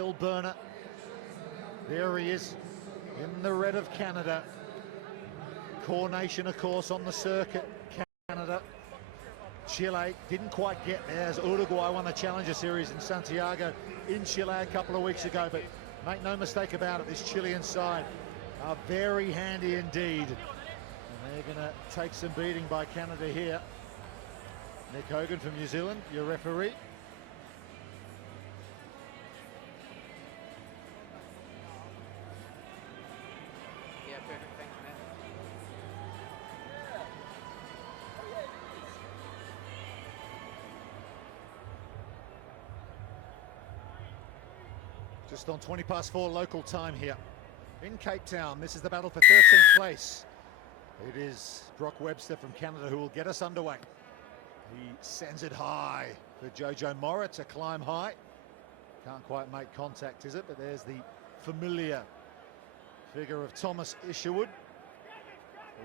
burner. There he is in the red of Canada. Core nation, of course, on the circuit. Canada. Chile didn't quite get there as Uruguay won the Challenger Series in Santiago in Chile a couple of weeks ago. But make no mistake about it, this Chilean side are very handy indeed. And they're going to take some beating by Canada here. Nick Hogan from New Zealand, your referee. Yeah, perfect. Thanks, man. Just on 4:20 local time here in Cape Town. This is the battle for 13th place. It is Brock Webster from Canada who will get us underway. He sends it high for Jojo Mora to climb high. Can't quite make contact, is it? But there's the familiar figure of Thomas Isherwood,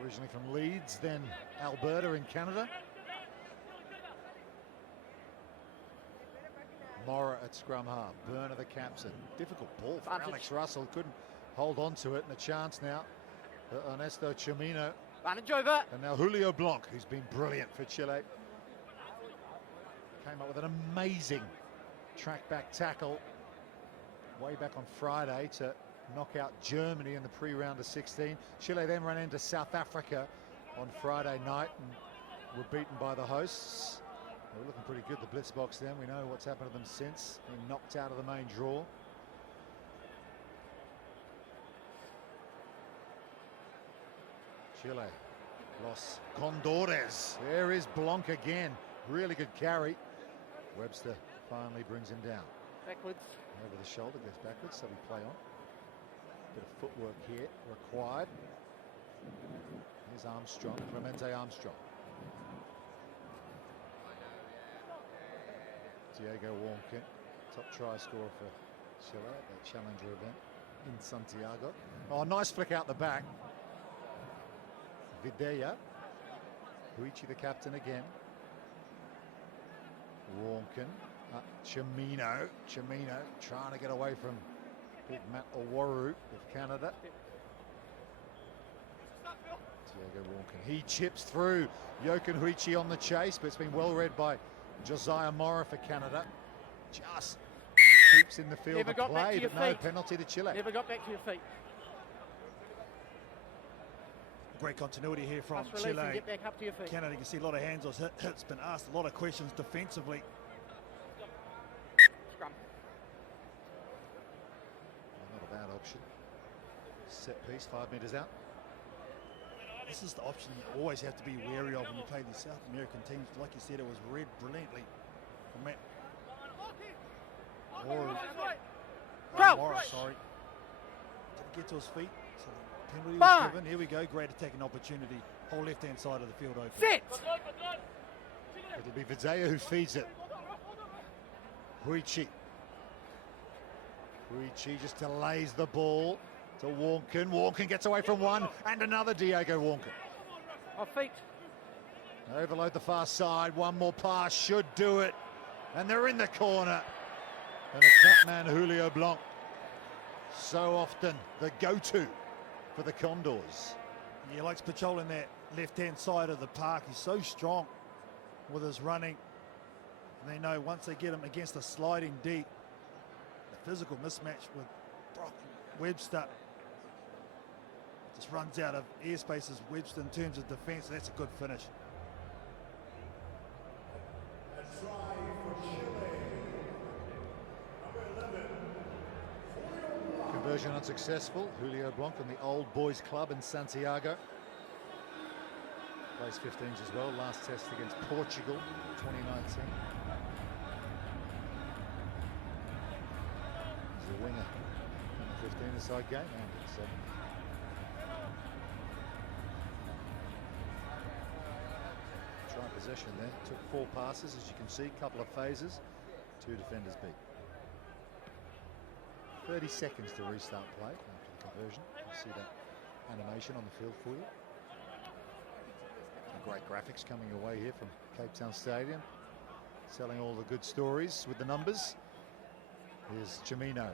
originally from Leeds, then Alberta in Canada. Mora at scrum half, Burner the captain. Difficult ball for Alex Russell, couldn't hold on to it, and a chance now for Ernesto Chimino. Advantage over. And now Julio Blanc, who's been brilliant for Chile. Came up with an amazing track back tackle way back on Friday to knock out Germany in the pre-round of 16. Chile then ran into South Africa on Friday night and were beaten by the hosts. They were looking pretty good, the blitz box then. We know what's happened to them since. Been knocked out of the main draw. Chile, Los Condores. There is Blanc again. Really good carry. Webster finally brings him down. Backwards. Over the shoulder, goes backwards, so we play on. Bit of footwork here required. Here's Armstrong, Clemente Armstrong. Diego Warnkin, top try scorer for Chile at that Challenger event in Santiago. Oh, nice flick out the back. Videa. Huichi the captain again. Warnkin. Chimino trying to get away from big Matt Owaru of Canada. Diego Warnkin. He chips through. Jochen Huichi on the chase, but it's been well read by Josiah Mora for Canada. Just keeps in the field of play, but no penalty to Chile. Never got back to your feet. Great continuity here from Release Chile. and get back up to your feet. Canada, you can see a lot of hands on hits, been asked a lot of questions defensively. Scrum. Not a bad option. Set piece, 5 meters out. This is the option you always have to be wary of when you play these South American teams. Like you said, it was read brilliantly from Matt. Mora, sorry. Didn't get to his feet. So the penalty was given. Here we go. Great attacking opportunity. Whole left-hand side of the field open. Set! It'll be Videa who feeds it. Huichi. Huichi just delays the ball to Warnkin. Warnkin gets away from one and another Diego Warnkin. Off feet. Overload the far side. One more pass should do it. And they're in the corner. And the Catman Julio Blanc. So often the go-to for the Condors. He likes patrolling that left-hand side of the park. He's so strong with his running. And they know once they get him against a sliding deep, the physical mismatch with Brock Webster just runs out of airspace as Webster in terms of defense. That's a good finish. Conversion unsuccessful. Julio Blanc from the Old Boys Club in Santiago. Plays 15s as well. Last test against Portugal in 2019. He's the winger in the 15-a-side game and in 7. Try possession there. Took 4 passes, as you can see. Couple of phases. 2 defenders beat. 30 seconds to restart play after the conversion. You see that animation on the field for you. Some great graphics coming your way here from Cape Town Stadium. Selling all the good stories with the numbers. Here's Chimino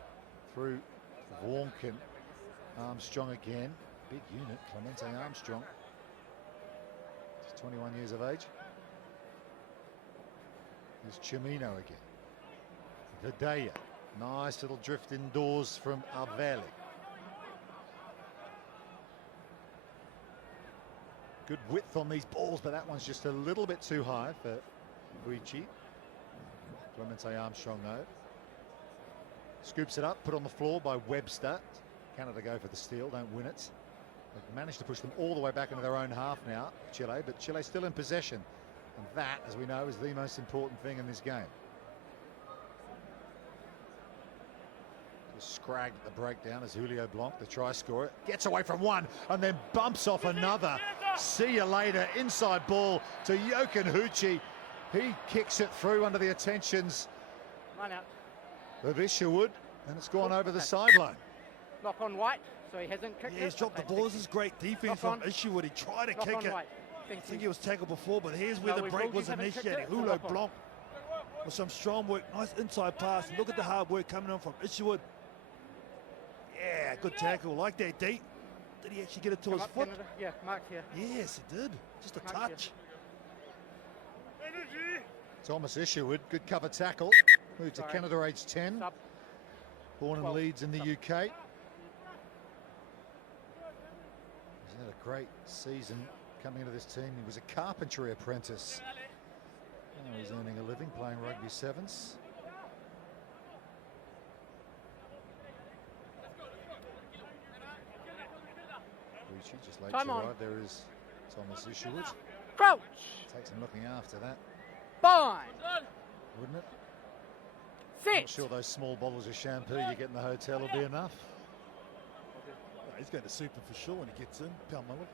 through Warnken. Armstrong again. Big unit, Clemente Armstrong. He's 21 years of age. Here's Chimino again. Videa. Nice little drift indoors from Arveli. Good width on these balls, but that one's just a little bit too high for Guici. Clemente Armstrong though. Scoops it up, put on the floor by Webster. Canada go for the steal, don't win it. They've managed to push them all the way back into their own half now, Chile, but Chile's still in possession. And that, as we know, is the most important thing in this game. Scragged at the breakdown as Julio Blanc, the try scorer, gets away from one and then bumps off another. See you later. Inside ball to Jochen Hucci. He kicks it through under the attentions of Isherwood, and it's gone over the sideline. Knock on White, so he hasn't kicked it. Yeah, he's dropped the ball. This is great defense from Isherwood. He tried to kick it. White. I think he was tackled before, but here's where the break was initiated. Julio Blanc with some strong work, nice inside pass. Look at the hard work coming on from Isherwood. Yeah, good tackle. Like that, D. Did he actually get it to his foot? Canada. Yeah, marked here. Yes, he did. Just a touch. Thomas Isherwood, good cover tackle. Moved to Canada, age 10. Sub. Born in Leeds in the UK. He's had a great season coming into this team. He was a carpentry apprentice. Now he's earning a living playing rugby sevens. Just late to arrive. There is Thomas Isherwood. Crouch. Takes some looking after that. Bind. Wouldn't it? Sit. Not sure those small bottles of shampoo you get in the hotel will be enough. No, he's going to super for sure when he gets in. Palmilla.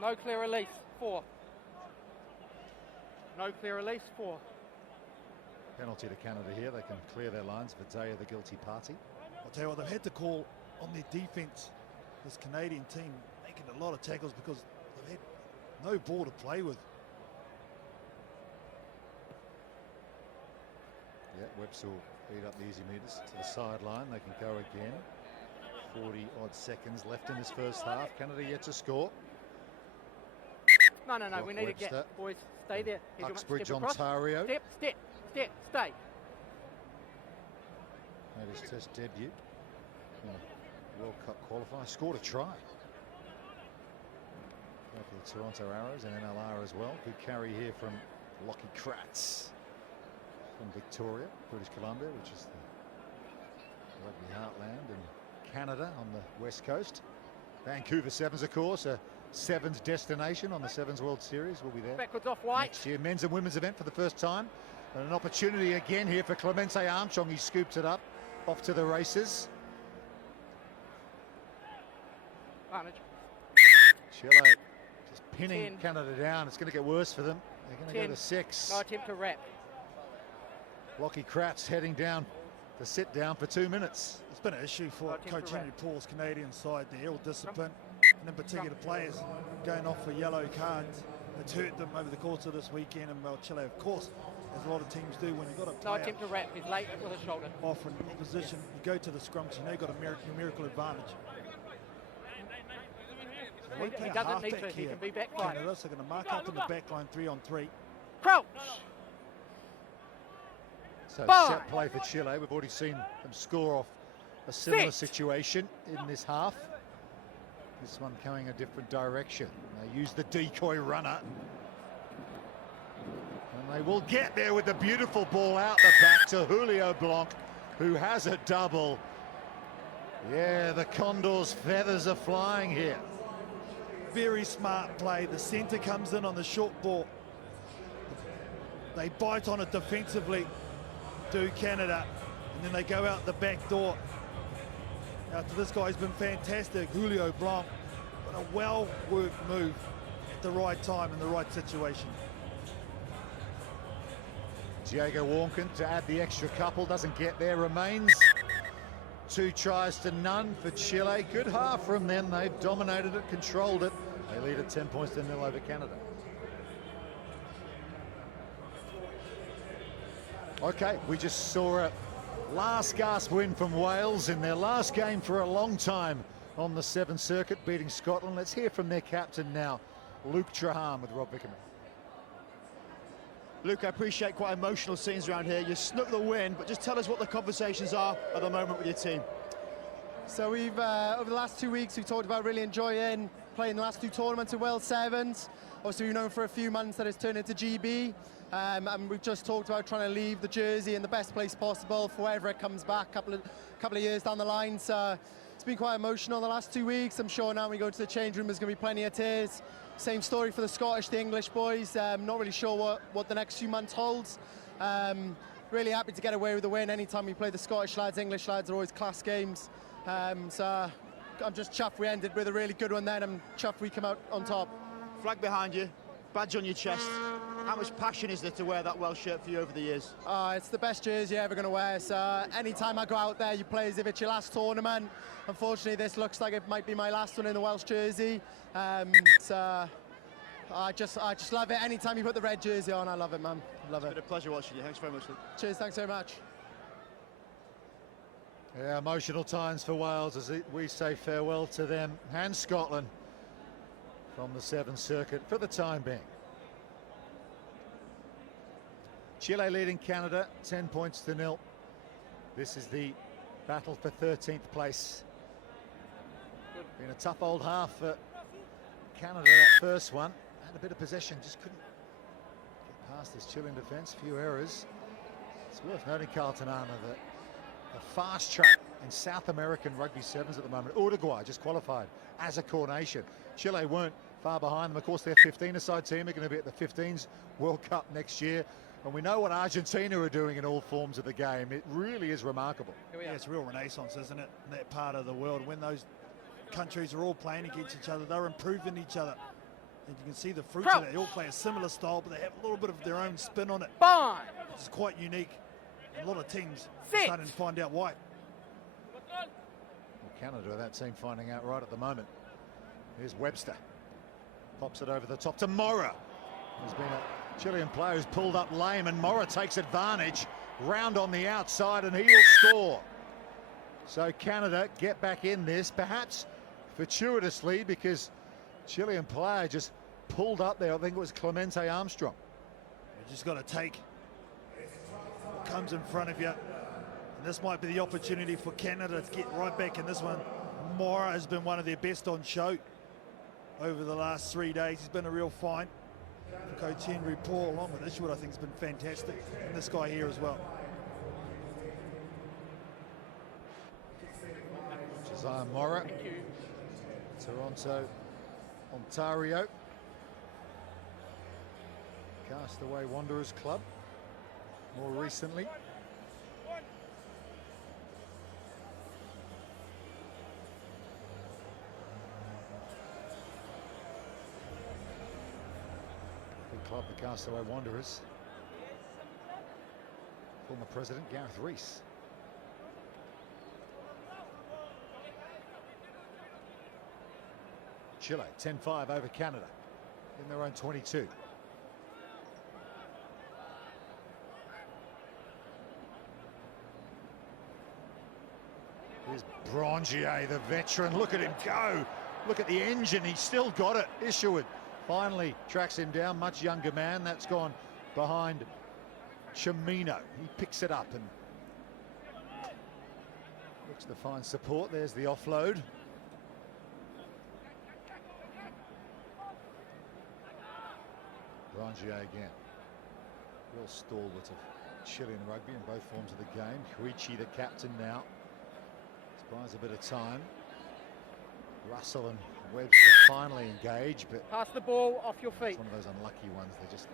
No clear release. 4. No clear release. 4. Penalty to Canada here. They can clear their lines. Videa, the guilty party. I'll tell you what, they've had to call on their defense. This Canadian team making a lot of tackles because they've had no ball to play with. Yeah, Webster will beat up the easy meters to the sideline. They can go again. 40 odd seconds left in this first half. Canada yet to score. No, we need to get, boys, stay there. Uxbridge, Ontario. Step, stay. Made his test debut. World Cup qualifier. Scored a try. For the Toronto Arrows and MLR as well. Good carry here from Lockie Kratz from Victoria, British Columbia, which is the rugby heartland in Canada on the west coast. Vancouver Sevens, of course, a Sevens destination on the Sevens World Series. Will be there backwards off White next year. Men's and women's event for the first time. And an opportunity again here for Clemente Armstrong. He scoops it up off to the races. Advantage. Chile just pinning 10. Canada down. It's going to get worse for them. They're going to go to 6. No attempt to wrap. Lockie Kratz heading down to sit down for 2 minutes. It's been an issue for Coach Henry Paul's Canadian side there, all discipline, and in particular players going off for yellow cards. It's hurt them over the course of this weekend, and Chile, of course, as a lot of teams do, when you've got a player No attempt to wrap. He's late with his shoulder. off in opposition, you go to the scrum because you know you've got a numerical advantage. He doesn't need to. He can be back five. Canada, so going to mark up in the back line 3-on-3. Crouch. So set play for Chile. We've already seen them score off a similar situation in this half. This one coming a different direction. They use the decoy runner. And they will get there with the beautiful ball out the back to Julio Blanc, who has a double. Yeah, the Condors' feathers are flying here. Very smart play. The centre comes in on the short ball. They bite on it defensively, do Canada, and then they go out the back door. After this guy's been fantastic, Julio Blanc, but a well-worked move at the right time in the right situation. Diego Warnken to add the extra couple, doesn't get there, remains 2 tries to none for Chile. Good half from them. They've dominated it, controlled it. They lead at 10 points to 0 over Canada. Okay, we just saw a last gasp win from Wales in their last game for a long time on the 7th circuit, beating Scotland. Let's hear from their captain now, Luke Trahan, with Rob Vickerman. Luke, I appreciate quite emotional scenes around here. You snuck the win, but just tell us what the conversations are at the moment with your team. So we've, over the last 2 weeks, we've talked about really enjoying playing the last 2 tournaments at RWC7s. Obviously, we've known for a few months that it's turned into GB. And we've just talked about trying to leave the jersey in the best place possible for wherever it comes back, couple of years down the line. So it's been quite emotional the last 2 weeks. I'm sure now when we go to the change room, there's going to be plenty of tears. Same story for the Scottish, the English boys. Not really sure what the next few months holds. Really happy to get away with the win. Anytime we play the Scottish lads, English lads are always class games. So I'm just chuffed we ended with a really good one then. I'm chuffed we come out on top. Flag behind you, badge on your chest. How much passion is there to wear that Welsh shirt for you over the years? It's the best jersey you're ever going to wear. So anytime I go out there, you play as if it's your last tournament. Unfortunately, this looks like it might be my last one in the Welsh jersey. So I just love it. Anytime you put the red jersey on, I love it, man. Love it. It's been a pleasure watching you. Thanks very much, Luke. Cheers, thanks very much. Yeah, emotional times for Wales as we say farewell to them and Scotland from the 7th circuit for the time being. Chile leading Canada 10 points to 0. This is the battle for 13th place. Been a tough old half for Canada, that first one. Had a bit of possession, just couldn't get past this Chilean defence. Few errors. It's worth noting, Carlton Arna, that the fast track in South American rugby sevens at the moment. Uruguay just qualified as a core nation. Chile weren't far behind them. Of course, their 15-a-side team are going to be at the 15s World Cup next year. And we know what Argentina are doing in all forms of the game. It really is remarkable. Yeah, it's a real renaissance, isn't it, in that part of the world. When those countries are all playing against each other, they're improving each other. And you can see the fruits of it. They all play a similar style, but they have a little bit of their own spin on it. Fine. It's quite unique. And a lot of teams Six. are starting to find out why. Well, Canada, that team finding out right at the moment. Here's Webster. Pops it over the top to Mora. There's been a Chilean player who's pulled up lame, and Mora takes advantage. Round on the outside, and he will score. So Canada get back in this, perhaps fortuitously, because Chilean player just pulled up there. I think it was Clemente Armstrong. You just got to take what comes in front of you. And this might be the opportunity for Canada to get right back in this one. Mora has been one of their best on show over the last 3 days. He's been a real find. Coach Henry Paul, along with Ishwood, I think has been fantastic. And this guy here as well. Josiah Mora, Toronto, Ontario. Castaway Wanderers Club, more recently. Big club, the Castaway Wanderers. Former president Gareth Rees. Chile 10-5 over Canada in their own 22. Here's Brongier, the veteran. Look at him go. Look at the engine. He's still got it. Isherwood finally tracks him down. Much younger man. That's gone behind Chimino. He picks it up and looks to find support. There's the offload. Brongier again. Real stalwart of Chilean rugby in both forms of the game. Huichi, the captain now. Buys a bit of time. Russell and Webster finally engage, but Pass the ball off your feet. it's one of those unlucky ones. They just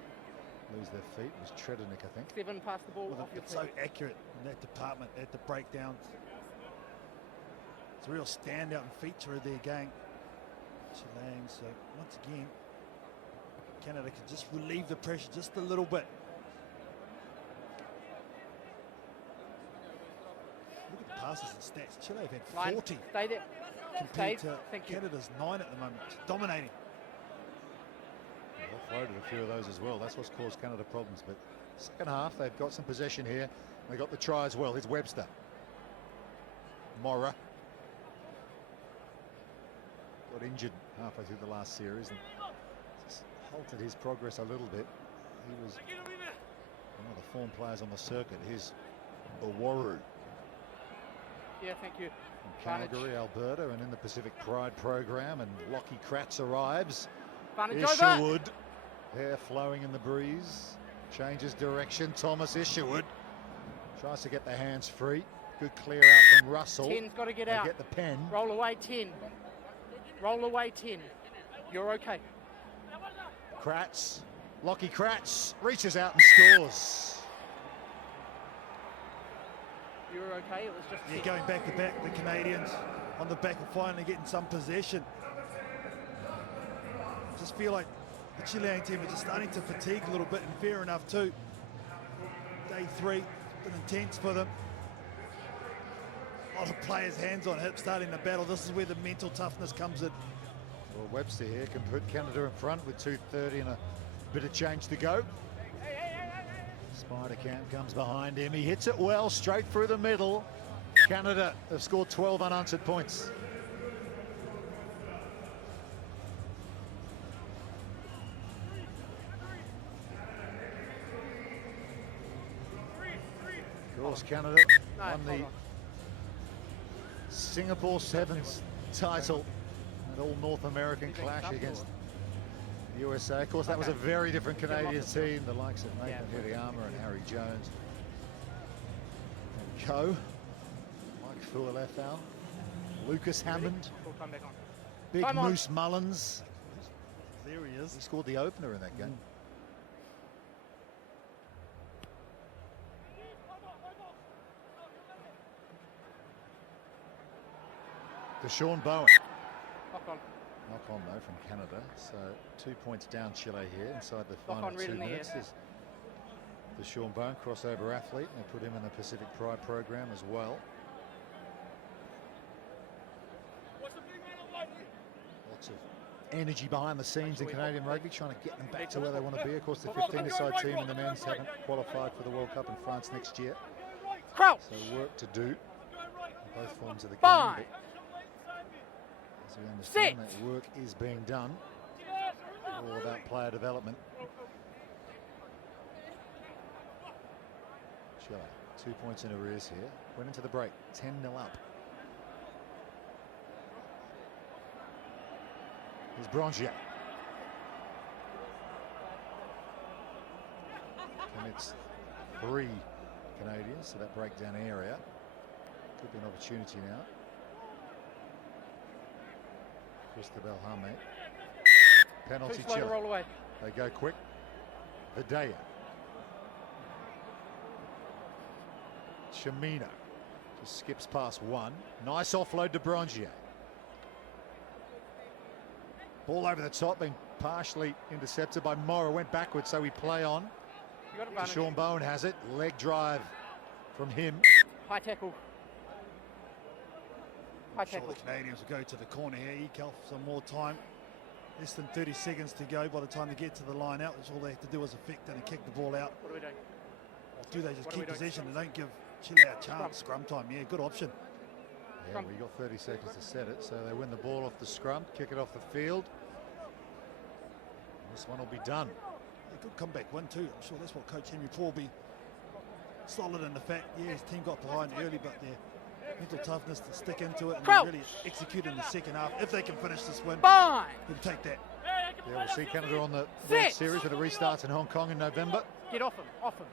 lose their feet. It was Tredenick, I think. Steven, pass the ball off your It's feet. so accurate in that department at the breakdowns. It's a real standout and feature of their game. Chilean, so once again, Canada can just relieve the pressure just a little bit. Look at the passes and stats. Chile have had Line. 40 Stay there. compared Stay. to Thank you. Canada's 9 at the moment. It's dominating. They've offloaded a few of those as well. That's what's caused Canada problems, but Second half, they've got some possession here. They got the try as well. Here's Webster. Mora. Got injured halfway through the last series and just halted his progress a little bit. He was one of the form players on the circuit. Here's Owaru. Yeah, thank you. From Calgary, Alberta, and in the Pacific Pride program, and Lockie Kratz arrives. Advantage over. Isherwood, hair flowing in the breeze, changes direction. Thomas Isherwood tries to get the hands free. Good clear out from Russell. 10's got to get They out. get the pen. Roll away 10. Roll away 10. You're okay. Kratz, Lockie Kratz reaches out and scores. You were okay. It was just Yeah, going back to back, the Canadians on the back of finally getting some possession. Just feel like the Chilean team are just starting to fatigue a little bit, and fair enough too. Day 3, been intense for them. A lot of players hands on hips starting the battle. This is where the mental toughness comes in. Well, Webster here can put Canada in front with 2:30 and a bit of change to go. Spider Camp comes behind him. He hits it well, straight through the middle. Canada have scored 12 unanswered points. Of course, Canada won the Singapore Sevens title. An all North American clash against the USA. Of course, that was a very different Canadian team. The likes of Nathan Hirayama and Harry Jones and co. Mike Fualefau, Lucas Hammond, Big Time on. Moose Mullins. There he is. He scored the opener in that game. Deshaun Bowen. Knock on. Knock on though from Canada, so 2 points down Chile here inside the Knock final on right 2 in the minutes. air. Is the Deshaun Bowen, crossover athlete. They put him in the Pacific Pride program as well. Lots of energy behind the scenes in Canadian rugby, trying to get them back to where they want to be. Of course, the 15-a-side team and the men's haven't qualified for the World Cup in France next year. Crouch. So work to do in both forms of the game. Fine. But as we understand, that work is being done. All about player development. Chile, 2 points in arrears here. Went into the break, 10-0 up. Here's Brongier. Commits 3 Canadians to that breakdown area. Could be an opportunity now. Cristobal Hame. Penalty Too slow to Chile. roll away. They go quick. Videa. Chimino just skips past one. Nice offload to Brongier. Ball over the top, being partially intercepted by Mora. Went backwards, so we play on. You got advantage. Deshaun Bowen has it. Leg drive from him. High tackle. High Sure, tackle. the Canadians will go to the corner here. Ekel for some more time. Less than 30 seconds to go by the time they get to the line out. Which all they have to do is effect and kick the ball out. What are we doing? Do they just What are we keep doing? possession and don't give Chile a chance? Scrum time, yeah, good option. Yeah, we got 30 seconds to set it, so they win the ball off the scrum, kick it off the field. This one will be done. A good comeback win too. I'm sure that's what Coach Henry Paul will be solid in the fact. Yeah, his team got behind early, but their mental toughness to stick into it and Crouch. really execute in the second half. If they can finish this win, Fine. they'll take that. Yeah, we'll see Canada on the World Sit. Series when it restarts in Hong Kong in November. Get off him. Off him.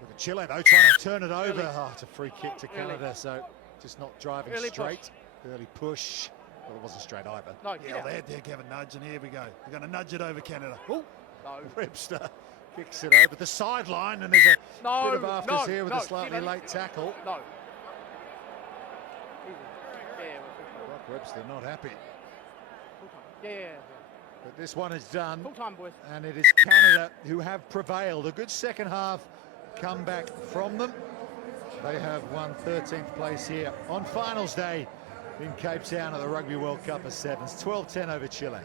Look at Chile though, trying to turn it over. Early. Oh, it's a free kick to Early. Canada, so just not driving Early straight. Early push. Well, it wasn't straight either. No, Yeah, get out. they had to have a nudge, and here we go. They're going to nudge it over Canada. Oh, No. Webster kicks it over the sideline, and there's a No, bit of afters no, here with no, a slightly Chile. late tackle. No. Brock Webster not happy. Yeah. But this one is done, Full time, boys. and it is Canada who have prevailed. A good second half comeback from them. They have won 13th place here on finals day in Cape Town at the Rugby World Cup of Sevens. 12-10 over Chile.